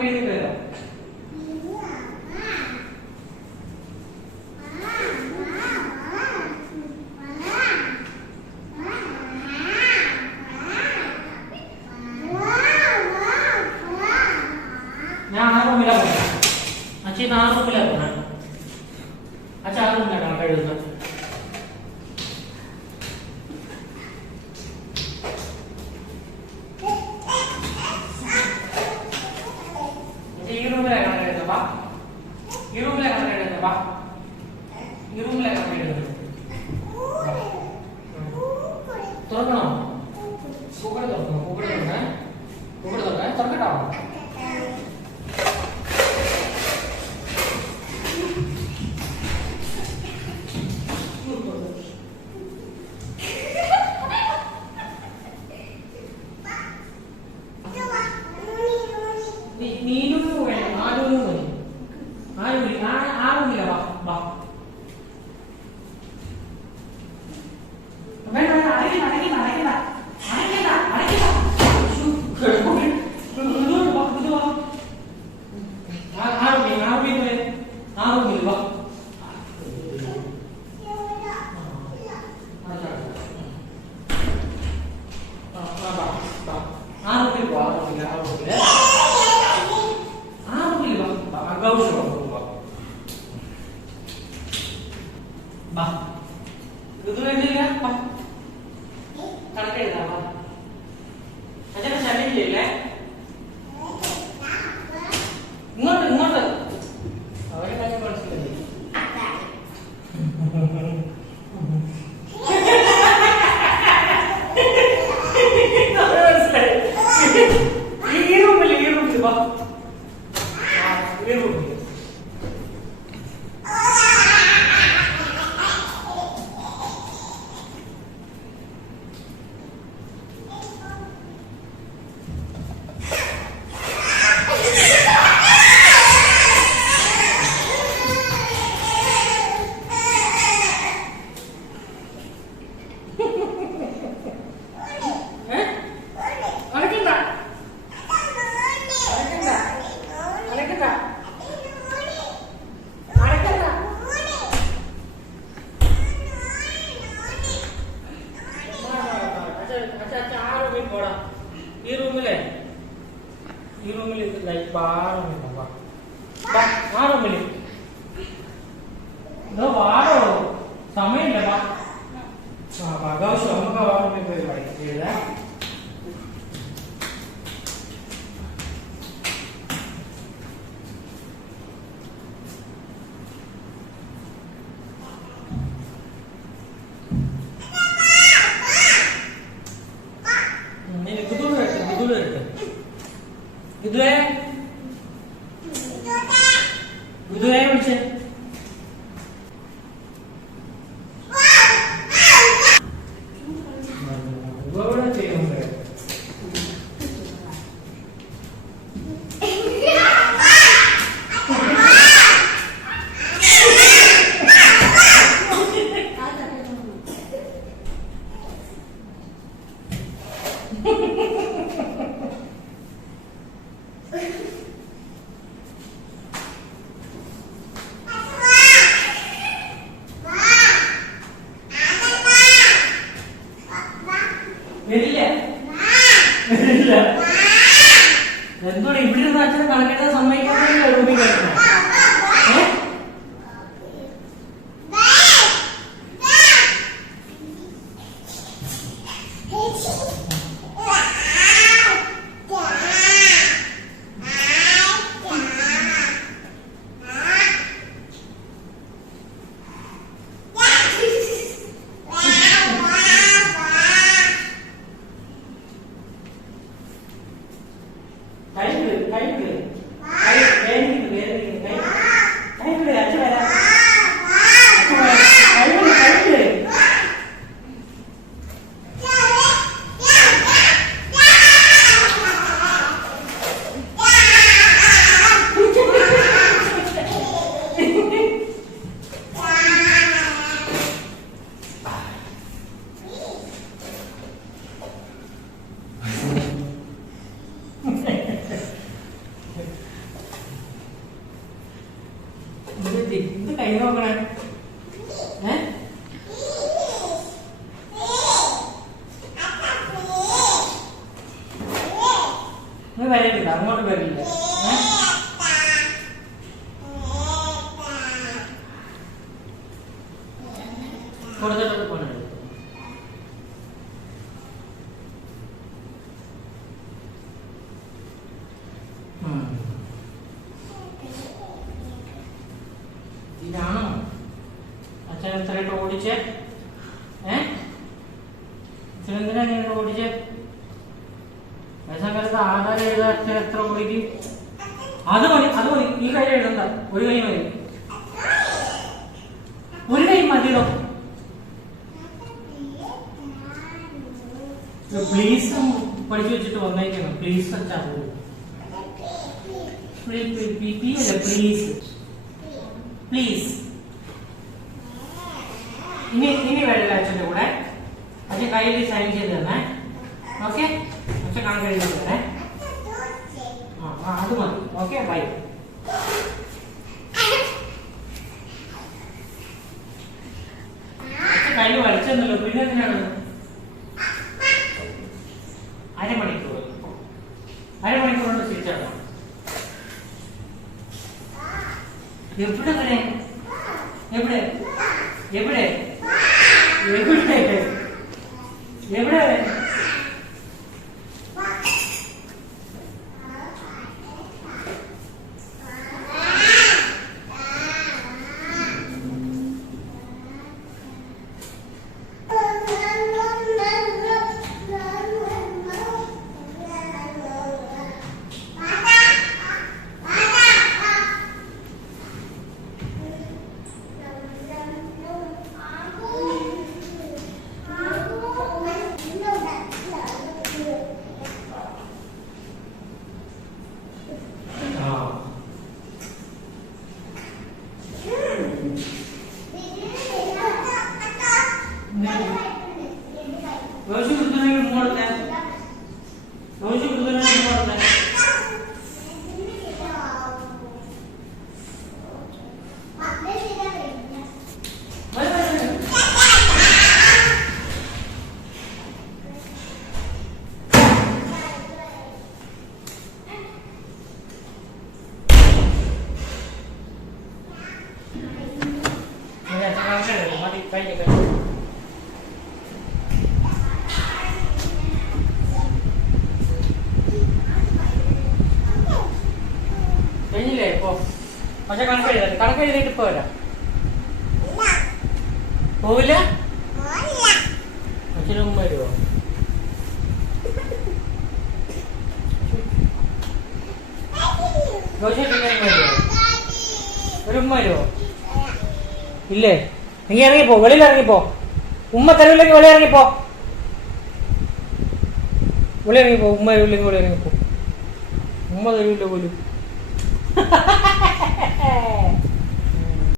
എഴുതിട്ട് വരാം ഞാൻ ആ റൂമിലാണ് അച്ഛൻ ആ റൂമിലാണ് അച്ഛൻ ആ റൂമിലാണ് കണക്ക് എഴുതുന്നത് അച്ഛാ, ഈ റൂമിലാണ് കണക്ക് എഴുതുന്നത് വാ ഈ റൂമിലാണ് കണക്ക് എഴുതുന്നത് വാ ഈ റൂമിലാണ് കണക്ക് എഴുതുന്നത് തുറക്കണോ പൂക്കട തുറക്കണോ പൂക്കട തുറക്കണേ പൂക്കട തുറക്കണേ തുറക്കട്ടോ നീ- നീലൂന് വേണം ആലൂന് മതി ആലൂരി ആ ആ റൂമില്ല വാ വാ വേണ്ട വേണ്ട അടയ്ക്കണ്ട അടയ്ക്കണ്ട അടയ്ക്കണ്ട അടയ്ക്കണ്ട അടയ്ക്കണ്ട ശ്ശോ, കിടക്കോട്ടെ. ഇങ്ങോട്ട് വാ, ഇങ്ങോട്ട് വാ. ആ- ആ റൂമിൽ ആ റൂമിൽ പോയി. ആ റൂമിൽ വാ ആ, ആ, വാ, വാ. ആ റൂമിൽ പോ ആ റൂമിൽ ആ റൂമിൽ ആ റൂമിൽ വാ വാ, ആ ഗൗഷ് വാ വാ വാ. ഇത് വേണ്ടിയില്ല വാ. കണക്ക് എഴുതാം വാ. അച്ഛനെ ശല്യമില്ലേ ഇങ്ങോട്ട് ഇങ്ങോട്ട്. അവരെ കാര്യം മനസ്സിലായി अच्छा अच्छा आ रूम కూడా ఈ రూములే ఈ రూములు లైక్ బార్ ఉంది బాబా ఆ రూములు దో బారో సమయం లేదా బాగా శోభగా వాడు పోయి 얘네 그 노래 할때 그 노래 할때 의도해? 의도해 옳지? 누가 그랬지 이런 ഇരുന്ന് അച്ഛനെ കണക്കെടുത്ത് സമ്മതിക്കാൻ റൂമിൽ കേൾക്കണം ഏ? കൈ हो अपना है मैं बारे में बताऊँ और बारे में थोड़ा सा तो कौन है ഓടിച്ചേ? ഏ? എന്തിനാ നിങ്ങൾ ഓടിച്ചേ? സമയത്ത് ആധാരം എഴുതാൻ എത്ര ഓടിക്കും അത് മതി അത് മതി. ഈ കാര്യം എഴുതണ്ട. ഒരു കൈ മതി. ഒരു കൈ മതിയോ പ്ലീസ് പഠിച്ചു വെച്ചിട്ട് വന്നേക്കണം. പ്ലീസ് അച്ഛാ. പ്ലീസ് പ്ലീസ് ഇനി ഇനി വരില്ല അച്ഛന്റെ കൂടെ. അച്ഛൻ കയ്യിൽ സൈൻ ചെയ്ത് തന്നെ. ഓക്കെ അച്ഛൻ എഴുതി തന്നെ ആ അത് മതി. ഓക്കെ ബൈ കയ്യിൽ വരച്ചെന്നല്ലോ. പിന്നെ എന്തിനാണ്? അരമണിക്കൂർ. അരമണിക്കൂർ കൊണ്ട് തിരിച്ചറിയാം എവിടെ വരെ? എവിടെ? എവിടെ? കഴിഞ്ഞില്ലേ ഇപ്പോ പക്ഷെ കണക്ക് എഴുതട്ടെ കണക്ക് എഴുതിയിട്ട് പോരാ. പോവില്ല. അച്ഛനും വരുമോ ദോശ ഒരു ഉമ്മ വരുമോ ഇല്ലേ? നീ ഇറങ്ങിപ്പോ വെളിയിൽ ഇറങ്ങിപ്പോ. ഉമ്മ തെരുവിലേക്ക് വെളി ഇറങ്ങിപ്പോ. വെളി ഇറങ്ങിപ്പോ ഉമ്മ തെരുവിലേക്ക് വെളി ഇറങ്ങിപ്പോ. ഉമ്മ തരവില്ല പോലും